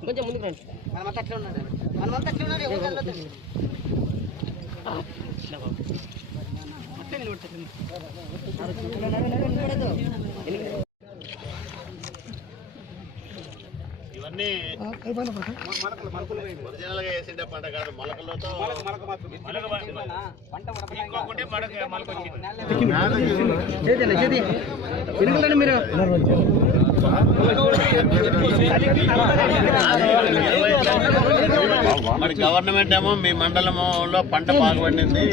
కొంచెం ముందుకు రండి మనమంతా అట్లా ఉన్నది మనమంతా అట్లా ఉన్నది ఎవరు కదలొద్దు. అట్లే నిలబడతారు. నిలబడద్దు. ఇవన్నీ ఒరిజినల్గా వేసిండే పంట కాదు మొలకలతో చేతిలే, చేతి. తిరుగులండి మీరు మరి గవర్నమెంట్ ఏమో మీ మండలంలో పంట బాగా పండింది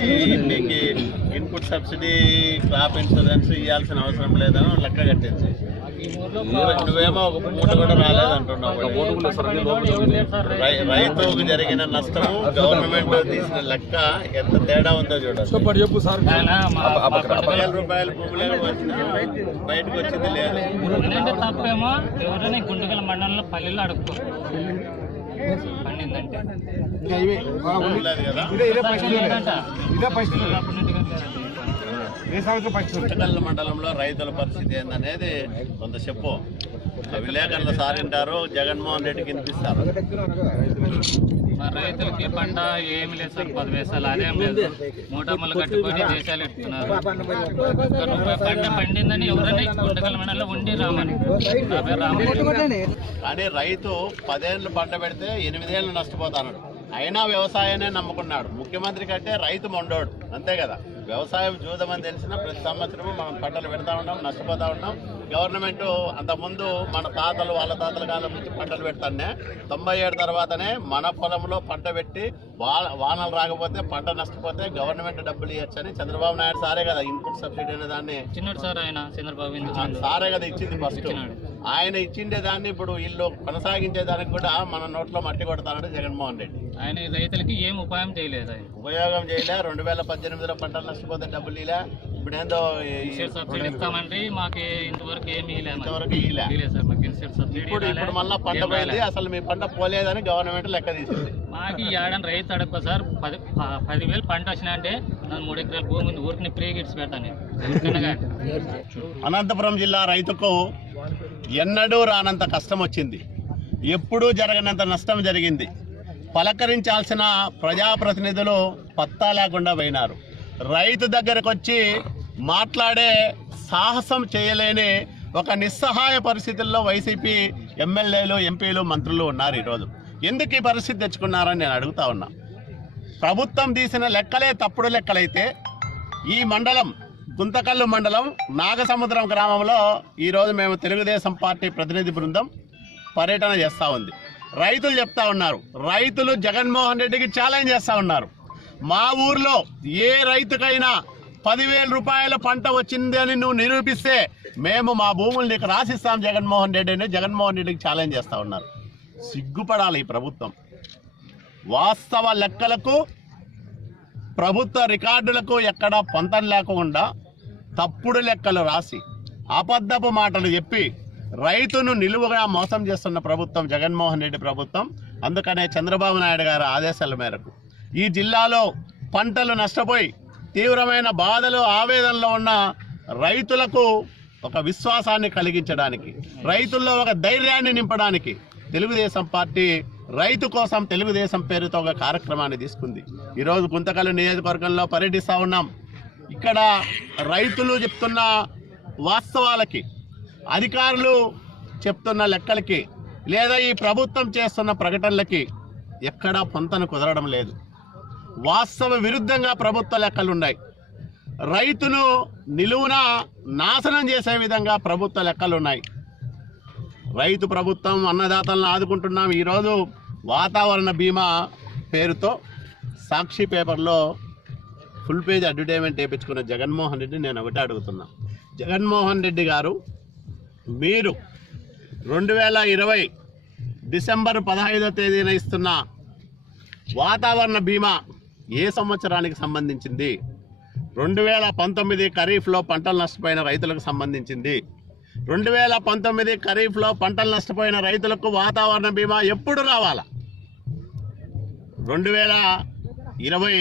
మీకు ఇన్పుట్ సబ్సిడీ క్రాప్ ఇన్సూరెన్స్ ఇవ్వాల్సిన అవసరం లేదని లెక్క కట్టింది నువ్వేమో ఒక మూట కూడా రాలేదంటున్నావు రై- రైతుకు జరిగిన నష్టము గవర్నమెంట్ తీసిన లెక్క ఎంత తేడా ఉందో చూడండి. పదివేల రూపాయల భూములే వచ్చినా బయటకు వచ్చింది లేదు. తప్పేమో ఎవరైనా గుండెగల మండలంలో పల్లెల్లో అడుక్కో. పండిందంటే. అప్పటి నుండి కానీ లేదంట. పుట్టకల్ల మండలంలో రైతుల పరిస్థితి ఏందనేది కొంత చెప్పు. విలేకరులు సారింటారు జగన్మోహన్ రెడ్డికి వినిపిస్తారు. మా రైతులకి పంట ఏమి లేదు సార్ పది వేసాలు అదేం లేదు మూటమ్మలు కట్టుకొని దేశాలు ఎత్తున్నారు. ఒక్క రూపాయి పంట పండిందని ఎవరైనా గుండెగల మండలంలో ఉండి రామని. కానీ రైతు పదేళ్ళు పంట పెడితే ఎనిమిదేళ్ళు నష్టపోతాడు అయినా వ్యవసాయాన్ని నమ్ముకున్నాడు. ముఖ్యమంత్రి కంటే రైతు మొండోడు అంతే కదా? వ్యవసాయం చూద్దామని తెలిసిన ప్రతి సంవత్సరము మనం పంటలు పెడతా ఉన్నాం నష్టపోతా ఉన్నాం. గవర్నమెంట్ అంతకుముందు మన తాతలు వాళ్ళ తాతల కాలం నుంచి పంటలు పెడతానే. తొంభై ఏడు తర్వాతనే మన పొలంలో పంట పెట్టి వా- వానలు రాకపోతే పంట నష్టపోతే గవర్నమెంట్ డబ్బులు ఇవ్వచ్చని చంద్రబాబు నాయుడు సారే కదా ఇన్పుట్ సబ్సిడీ అనే దాన్ని. చిన్నాడు సార్ ఆయన చంద్రబాబు సారే కదా ఇచ్చింది ఫస్ట్. ఆయన ఇచ్చిండే దాన్ని ఇప్పుడు వీళ్ళు కొనసాగించే దానికి కూడా మన నోట్లో మట్టి కొడతాడు జగన్మోహన్ రెడ్డి. ఆయన రైతులకి ఏం ఉపాయం చేయలేదు ఉపయోగం చేయలే రెండు వేల పద్దెనిమిదిలో పంటలు నష్టపోతే డబ్బులు ఇలా ఇప్పుడు ఏందో సబ్సిడీ ఇస్తామండి మాకు ఇంతవరకు ఏమీ ఇంతవరకు ఇప్పుడు. ఇప్పుడు మళ్ళా పంట పోయింది. అసలు మీ పంట పోలేదని గవర్నమెంట్ లెక్క తీసింది. మాకు ఈ ఏడాది రైతు అడగ సార్. పది పదివేలు పంట వచ్చినాయంటే నన్ను మూడు ఎకరాల భూమి ఉంది. ఊరికి ఫ్రీ గిట్స్ పెడతాను అనంతపురం జిల్లా రైతుకు ఎన్నడూ రానంత కష్టం వచ్చింది. ఎప్పుడూ జరగనంత నష్టం జరిగింది. పలకరించాల్సిన ప్రజాప్రతినిధులు పత్తా లేకుండా పోయినారు. రైతు దగ్గరకు వచ్చి మాట్లాడే సాహసం చేయలేని ఒక నిస్సహాయ పరిస్థితుల్లో వైసీపీ ఎమ్మెల్యేలు ఎంపీలు మంత్రులు ఉన్నారు ఈరోజు. ఎందుకు ఈ పరిస్థితి తెచ్చుకున్నారని నేను అడుగుతా ఉన్నా. ప్రభుత్వం తీసిన లెక్కలే తప్పుడు లెక్కలైతే ఈ మండలం గుంతకల్లు మండలం నాగసముద్రం గ్రామంలో ఈరోజు మేము తెలుగుదేశం పార్టీ ప్రతినిధి బృందం పర్యటన చేస్తూ ఉంది. రైతులు చెప్తా ఉన్నారు. రైతులు జగన్మోహన్ రెడ్డికి ఛాలెంజ్ చేస్తూ ఉన్నారు. మా ఊర్లో ఏ రైతుకైనా పదివేల రూపాయల పంట వచ్చింది అని నువ్వు నిరూపిస్తే మేము మా భూములు నీకు రాసిస్తాం జగన్మోహన్ రెడ్డి అని జగన్మోహన్ రెడ్డికి ఛాలెంజ్ చేస్తూ ఉన్నారు. సిగ్గుపడాలి ఈ ప్రభుత్వం. వాస్తవ లెక్కలకు ప్రభుత్వ రికార్డులకు ఎక్కడా పొంతం లేకుండా తప్పుడు లెక్కలు రాసి అబద్ధపు మాటలు చెప్పి రైతును నిలువుగా మోసం చేస్తున్న ప్రభుత్వం జగన్మోహన్ రెడ్డి ప్రభుత్వం. అందుకనే చంద్రబాబు నాయుడు గారి ఆదేశాల మేరకు ఈ జిల్లాలో పంటలు నష్టపోయి తీవ్రమైన బాధలు ఆవేదనలో ఉన్న రైతులకు ఒక విశ్వాసాన్ని కలిగించడానికి రైతుల్లో ఒక ధైర్యాన్ని నింపడానికి తెలుగుదేశం పార్టీ రైతు కోసం తెలుగుదేశం పేరుతో ఒక కార్యక్రమాన్ని తీసుకుంది. ఈరోజు గుంతకల్లు నియోజకవర్గంలో పర్యటిస్తూ ఉన్నాం. ఇక్కడ రైతులు చెప్తున్న వాస్తవాలకి అధికారులు చెప్తున్న లెక్కలకి లేదా ఈ ప్రభుత్వం చేస్తున్న ప్రకటనలకి ఎక్కడా పొంతన కుదరడం లేదు. వాస్తవ విరుద్ధంగా ప్రభుత్వ లెక్కలు ఉన్నాయి రైతును నిలువున నాశనం చేసే విధంగా ప్రభుత్వ లెక్కలు ఉన్నాయి రైతు ప్రభుత్వం అన్నదాతలను ఆదుకుంటున్నాం. ఈరోజు వాతావరణ బీమా పేరుతో సాక్షి పేపర్లో ఫుల్ పేజ్ అడ్వర్టైజ్మెంట్ వేయించుకున్న జగన్మోహన్ రెడ్డి నేను ఒకటి అడుగుతున్నా. జగన్మోహన్ రెడ్డి గారు మీరు రెండు వేల ఇరవై డిసెంబర్ పదహైదో తేదీన ఇస్తున్న వాతావరణ బీమా ఏ సంవత్సరానికి సంబంధించింది? రెండు వేల పంతొమ్మిది ఖరీఫ్లో పంటలు నష్టపోయిన రైతులకు సంబంధించింది. రెండు వేల పంతొమ్మిది ఖరీఫ్లో పంటలు నష్టపోయిన రైతులకు వాతావరణ బీమా ఎప్పుడు రావాలా? రెండు వేల ఇరవై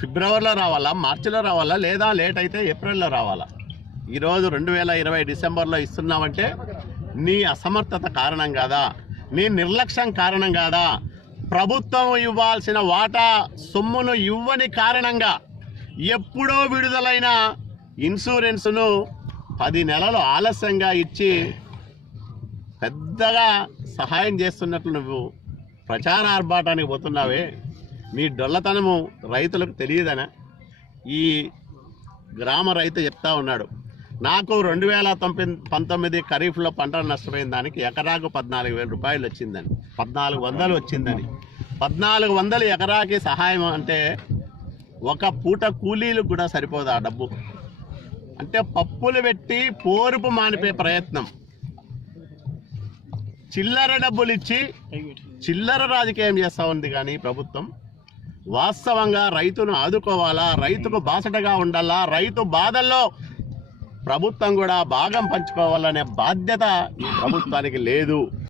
ఫిబ్రవరిలో రావాలా? మార్చిలో రావాలా? లేదా లేట్ అయితే ఏప్రిల్లో రావాలా? ఈరోజు రెండు వేల ఇరవై డిసెంబర్లో ఇస్తున్నామంటే నీ అసమర్థత కారణం కాదా? నీ నిర్లక్ష్యం కారణం కాదా? ప్రభుత్వం ఇవ్వాల్సిన వాటా సొమ్మును ఇవ్వని కారణంగా ఎప్పుడో విడుదలైన ఇన్సూరెన్స్ను పది నెలలు ఆలస్యంగా ఇచ్చి పెద్దగా సహాయం చేస్తున్నట్లు నువ్వు ప్రచార ఆర్భాటానికి పోతున్నావే. నీ డొల్లతనము రైతులకు తెలియదనా? ఈ గ్రామ రైతు చెప్తా ఉన్నాడు నాకు రెండు వేల తొంభై పంతొమ్మిది ఖరీఫ్లో పంట నష్టమైన దానికి ఎకరాకు పద్నాలుగు వేల రూపాయలు వచ్చిందని పద్నాలుగు వందలు వచ్చిందని. పద్నాలుగు వందలు ఎకరాకి సహాయం అంటే ఒక పూట కూలీలు కూడా సరిపోదు ఆ డబ్బు. అంటే పప్పులు పెట్టి పోరుపు మానిపే ప్రయత్నం. చిల్లర డబ్బులు ఇచ్చి చిల్లర రాజకీయం చేస్తూ ఉంది కానీ ప్రభుత్వం. వాస్తవంగా రైతును ఆదుకోవాలా? రైతుకు బాసటగా ఉండాలా? రైతు బాధల్లో ప్రభుత్వం కూడా భాగం పంచుకోవాలనే బాధ్యత ఈ ప్రభుత్వానికి లేదు.